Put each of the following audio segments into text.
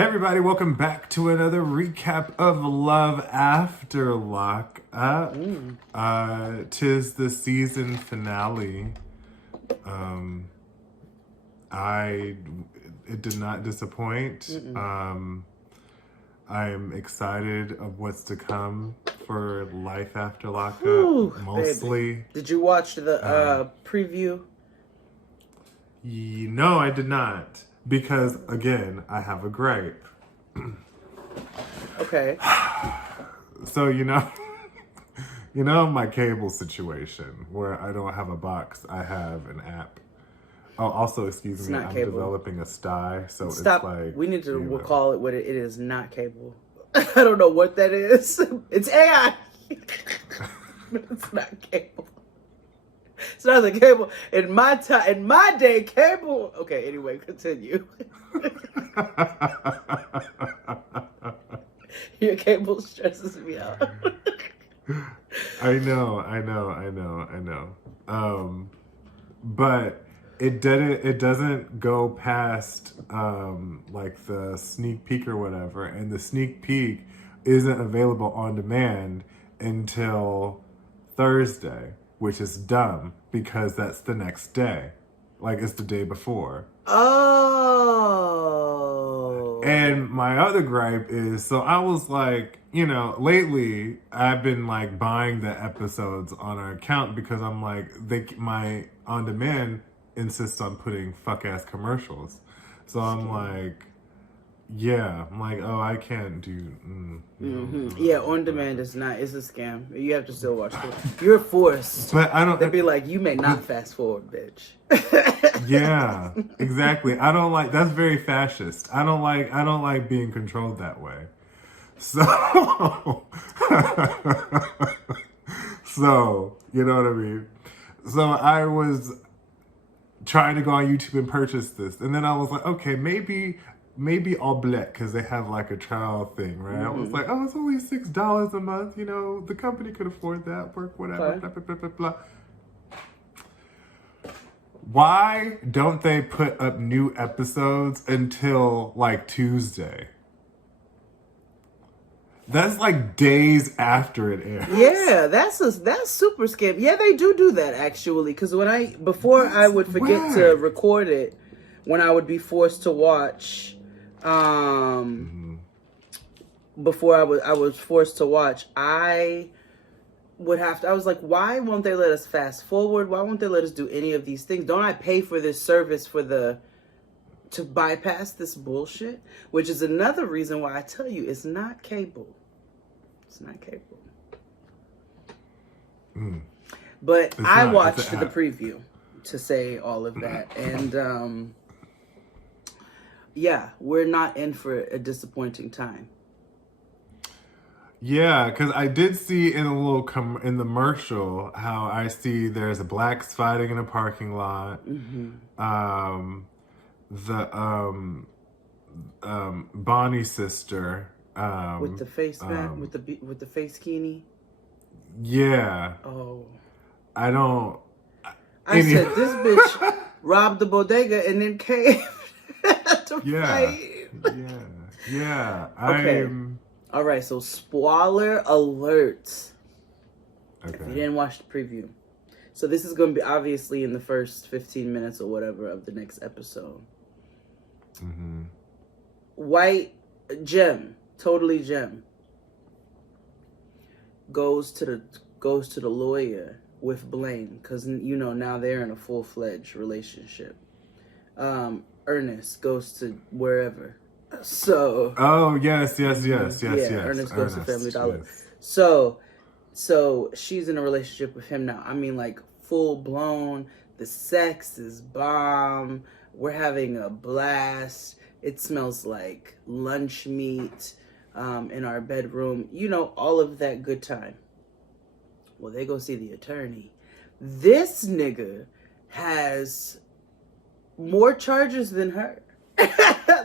Hey everybody, welcome back to another recap of Love After Lockup. Tis the season finale. It did not disappoint. I am excited of what's to come for Life After Lockup. Ooh, mostly. Baby. Did you watch the preview? No, I did not. Because, again, I have a gripe. Okay. So, my cable situation where I don't have a box, I have an app. Oh, also, excuse me, I'm developing a sty, so Stop. It's like... We need to call it what it is, not cable. I don't know what that is. It's AI. But it's not cable. It's not the cable. In my day, cable... Okay, anyway, continue. Your cable stresses me out. I know. But it doesn't go past like the sneak peek or whatever, and the sneak peek isn't available on demand until Thursday, which is dumb because that's the next day. Like, it's the day before. Oh. And my other gripe is, so I was like, lately I've been like buying the episodes on our account because I'm like, my on demand insists on putting fuck ass commercials. So I'm like, oh, I can't do. Yeah, on demand is not. It's a scam. You have to still watch it. You're forced. But I don't. They'd be like, you may not fast forward, bitch. Yeah, exactly. I don't like. That's very fascist. I don't like being controlled that way. So, you know what I mean. So I was trying to go on YouTube and purchase this, and then I was like, okay, maybe all black because they have like a trial thing, right? I was like, oh, it's only $6 a month. The company could afford that. Work, whatever. Okay. Blah, blah, blah, blah, blah. Why don't they put up new episodes until like Tuesday? That's like days after it airs. Yeah, that's super scam. Yeah, they do that actually. Because before I would forget to record it, when I would be forced to watch, before I was forced to watch, I was like, why won't they let us fast forward? Why won't they let us do any of these things? Don't I pay for this service to bypass this bullshit? Which is another reason why I tell you it's not cable. It's not cable. But I watched the preview to say all of that. And yeah, we're not in for a disappointing time. Yeah, because I did see in a little in the commercial how I see there's blacks fighting in a parking lot. The Bonnie sister with the face mask, with the face bikini. Yeah. Oh. I don't. I said this bitch robbed the bodega and then came to fight. Yeah. Okay. All right, so spoiler alert. Okay. If you didn't watch the preview. So this is going to be obviously in the first 15 minutes or whatever of the next episode. White Gem, totally Gem, goes to the lawyer with Blaine because now they're in a full-fledged relationship. Ernest goes to wherever. So. Oh yes. Yeah, Ernest goes to Family Dollar. Yes. So she's in a relationship with him now. I mean, like, full blown. The sex is bomb. We're having a blast. It smells like lunch meat in our bedroom. All of that good time. Well, they go see the attorney. This nigga has more charges than her.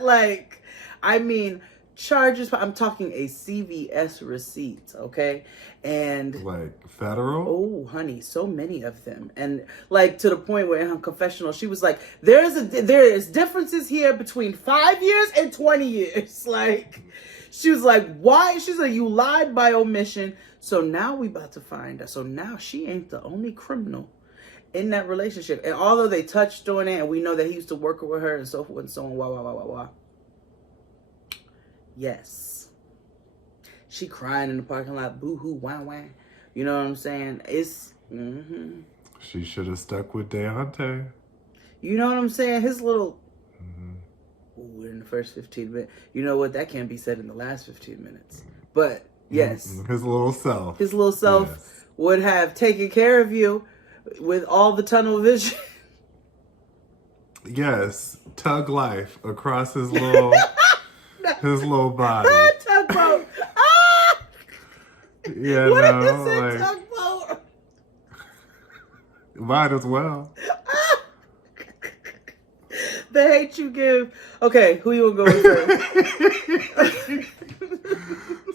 Like, I mean, charges. I'm talking a CVS receipt, okay? And like federal. oh, honey, so many of them, and like to the point where in her confessional, she was like, there is differences here between 5 years and 20 years. Like, she was like, why? She's like, you lied by omission. So now we about to find out. So now she ain't the only criminal in that relationship. And although they touched on it, and we know that he used to work with her and so forth and so on, wah. Yes. She crying in the parking lot, boo-hoo, wah. You know what I'm saying? It's, She should have stuck with Deontay. You know what I'm saying? His little, ooh, in the first 15 minutes. You know what? That can't be said in the last 15 minutes. But, yes. His little self. His little self yes. would have taken care of you with all the tunnel vision. Yes. Tug life across his little... his little body. Tugboat. Yeah, What no, is this like, tugboat? might as well. The hate you give. Okay, who you want to go with first?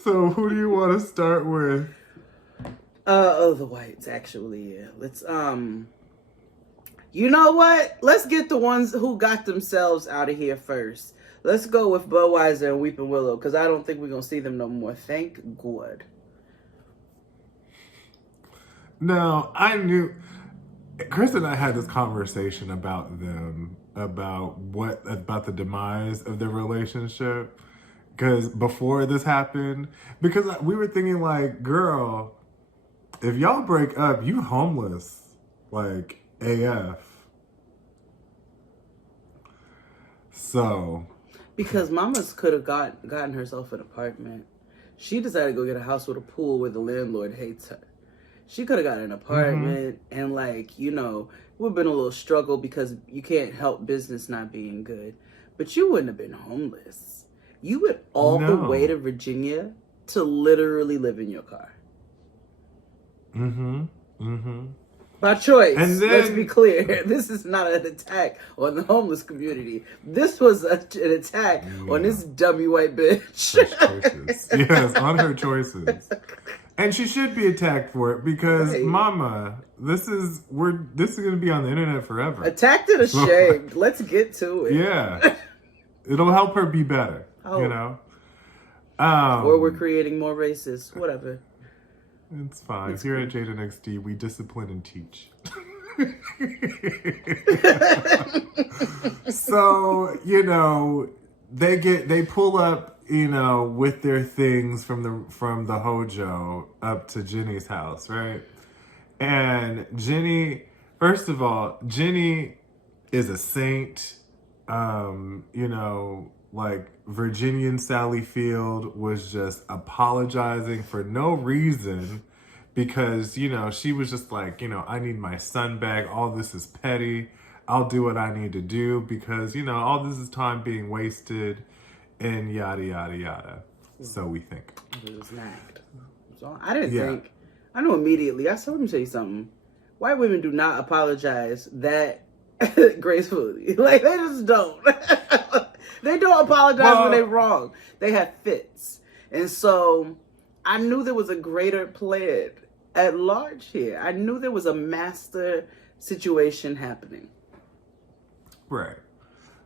So who do you want to start with? The whites, actually, yeah. Let's, you know what? Let's get the ones who got themselves out of here first. Let's go with Budweiser and Weeping Willow, because I don't think we're going to see them no more. Thank God. No, I knew... Chris and I had this conversation about them, about the demise of their relationship. Because before this happened, because we were thinking like, girl, if y'all break up, you homeless, like AF. So... Because Mama's could have gotten herself an apartment. She decided to go get a house with a pool where the landlord hates her. She could have got an apartment and, like, you know, it would have been a little struggle because you can't help business not being good. But you wouldn't have been homeless. You went all the way to Virginia to literally live in your car. By choice. And then, let's be clear. This is not an attack on the homeless community. This was an attack on this dummy white bitch. Choices. Yes, on her choices. And she should be attacked for it because, Mama, this is going to be on the internet forever. Attacked and ashamed. Let's get to it. Yeah. It'll help her be better, you know? Or we're creating more racists. Whatever. It's fine. Here at Jade and XD, we discipline and teach. So, you know, they pull up, you know, with their things from the Hojo up to Jenny's house, right? And Jenny, first of all, Jenny is a saint. You know, like Virginian Sally Field was just apologizing for no reason because, you know, she was just like, you know, I need my son back. All this is petty. I'll do what I need to do because, you know, all this is time being wasted and yada, yada, yada. So we think. It was an act. So I didn't think. I knew immediately. I said, let me tell you something. White women do not apologize that gracefully. Like, they just don't. They don't apologize when they're wrong. They have fits. And so I knew there was a greater plan at large here. I knew there was a master situation happening. Right.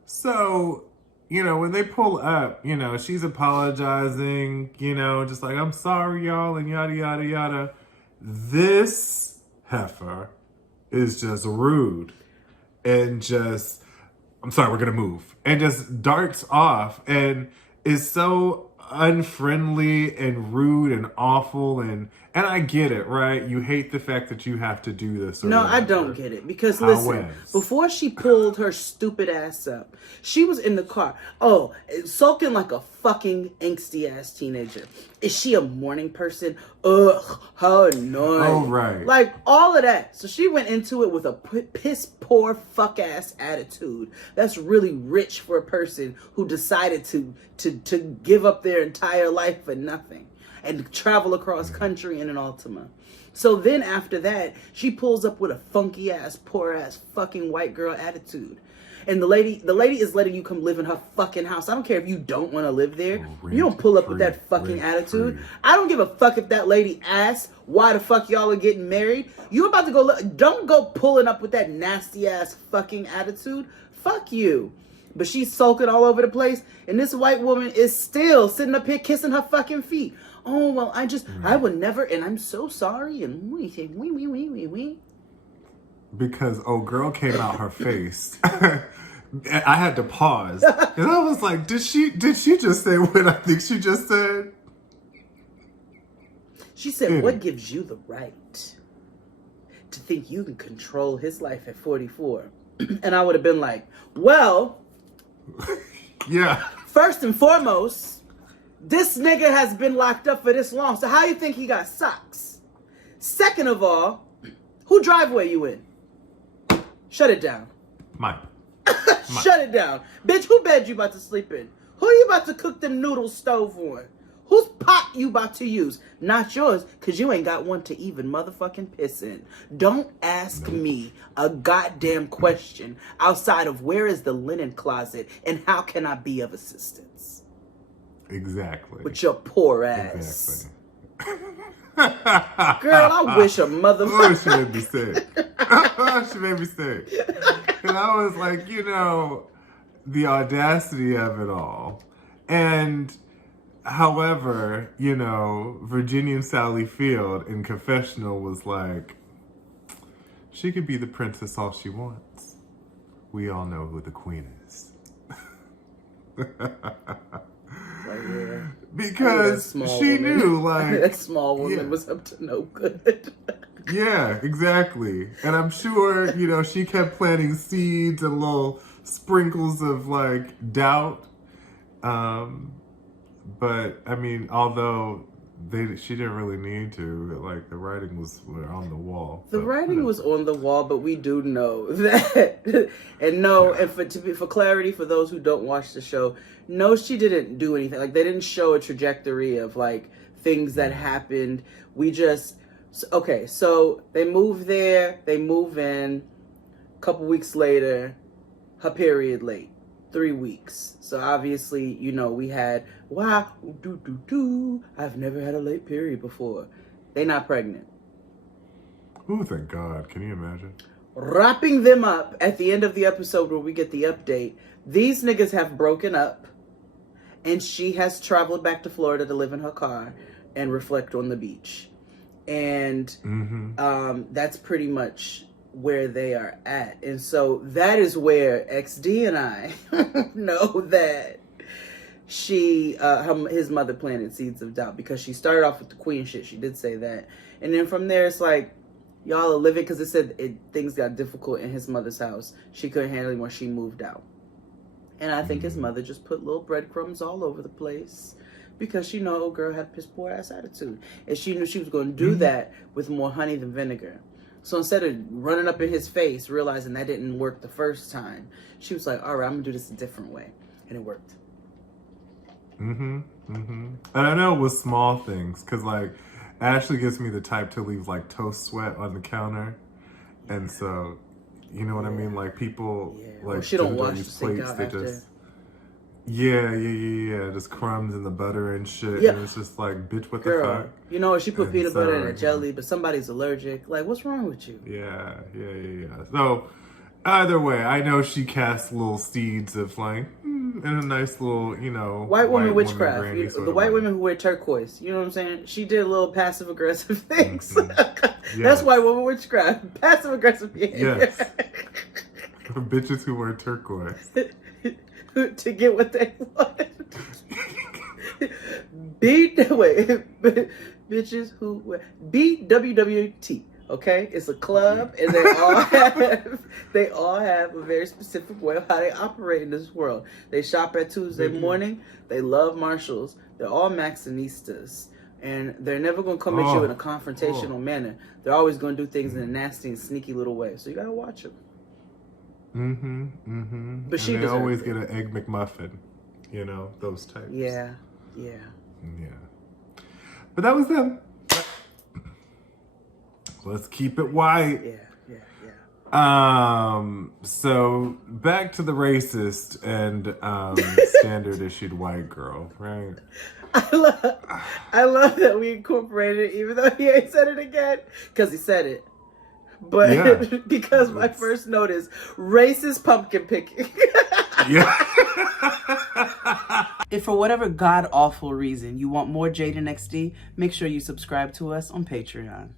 So, you know, when they pull up, you know, she's apologizing, you know, just like, I'm sorry, y'all, and yada, yada, yada. This heifer is just rude and just, I'm sorry, we're going to move. And just darts off and is so unfriendly and rude and awful. And I get it, right? You hate the fact that you have to do this. No, I don't get it. Because listen, before she pulled her stupid ass up, she was in the car. Oh, sulking like a fucking angsty ass teenager. Is she a morning person? Ugh, how annoying. Oh, right. Like all of that. So she went into it with a piss poor fuck ass attitude. That's really rich for a person who decided to give up their entire life for nothing and travel across country in an Altima. So then after that, she pulls up with a funky ass, poor ass fucking white girl attitude. And the lady is letting you come live in her fucking house. I don't care if you don't want to live there. You don't pull up with that fucking attitude. I don't give a fuck if that lady asks why the fuck y'all are getting married. You about to go, don't go pulling up with that nasty ass fucking attitude. Fuck you. But she's sulking all over the place, and this white woman is still sitting up here kissing her fucking feet. Oh, well, I would never, and I'm so sorry, and we. Because old girl came out her face. I had to pause. And I was like, did she just say what I think she just said? She said, what gives you the right to think you can control his life at 44? And I would have been like, well... Yeah. First and foremost, this nigga has been locked up for this long, so how you think he got socks? Second of all, who driveway you in? Shut it down. Mine. Shut it down. Bitch, who bed you about to sleep in? Who you about to cook them noodles stove on? Whose pot you about to use? Not yours, because you ain't got one to even motherfucking piss in. Don't ask me a goddamn question outside of where is the linen closet and how can I be of assistance? Exactly. With your poor ass. Exactly. Girl, I wish a motherfucker. Oh, she made me sick. She made me sick. And I was like, the audacity of it all. And... However, Virginia Sally Field in Confessional was like, she could be the princess all she wants. We all know who the queen is. Because she knew, like... that small woman was up to no good. Yeah, exactly. And I'm sure, she kept planting seeds and little sprinkles of, like, doubt. But I mean, although she didn't really need to, like the writing was on the wall. The writing was on the wall, but we do know that, and for clarity for those who don't watch the show, no, she didn't do anything. Like they didn't show a trajectory of like things that happened. So they move there, they move in. A couple weeks later, her period late. 3 weeks. So obviously, we had, I've never had a late period before. They not pregnant. Oh, thank God. Can you imagine? Wrapping them up at the end of the episode where we get the update, these niggas have broken up and she has traveled back to Florida to live in her car and reflect on the beach. And that's pretty much where they are at. And so that is where XD and I know that his mother planted seeds of doubt, because she started off with the queen shit. She did say that. And then from there, it's like, y'all are living, because it said things got difficult in his mother's house. She couldn't handle it anymore. She moved out. And I think his mother just put little breadcrumbs all over the place, because she know old girl had a piss poor ass attitude. And she knew she was going to do that with more honey than vinegar. So instead of running up in his face, realizing that didn't work the first time, she was like, all right, I'm going to do this a different way. And it worked. And I know it was small things, because, like, Ashley gives me the type to leave, like, toast sweat on the counter. And so, you know what I mean? Like, people, like, she don't wash these the sink plates, out they after. just... Yeah. Just crumbs in the butter and shit. Yeah. And it's just like, bitch, what Girl, the fuck? she put peanut butter in a jelly, but somebody's allergic. Like, what's wrong with you? Yeah. So, either way, I know she casts little seeds of like, in a nice little, White woman witchcraft. brandy The white women who wear turquoise. You know what I'm saying? She did a little passive aggressive things. Yes. That's white woman witchcraft. Passive aggressive behavior. Yes. Bitches who wear turquoise. To get what they want. Bitches who wear BWWT. Okay, it's a club, and they all have a very specific way of how they operate in this world. They shop at Tuesday morning. They love Marshalls. They're all Maxinistas, and they're never gonna come at you in a confrontational manner. They're always gonna do things in a nasty and sneaky little way. So you gotta watch them. But and they always get an egg McMuffin, those types. Yeah. But that was them. Let's keep it white. Yeah. So back to the racist and standard issued white girl, right? I love, I love that we incorporated it, even though he ain't said it again, because he said it. But Yeah. because my first note is racist pumpkin picking. Yeah. If for whatever god awful reason you want more Jade and XD, make sure you subscribe to us on Patreon.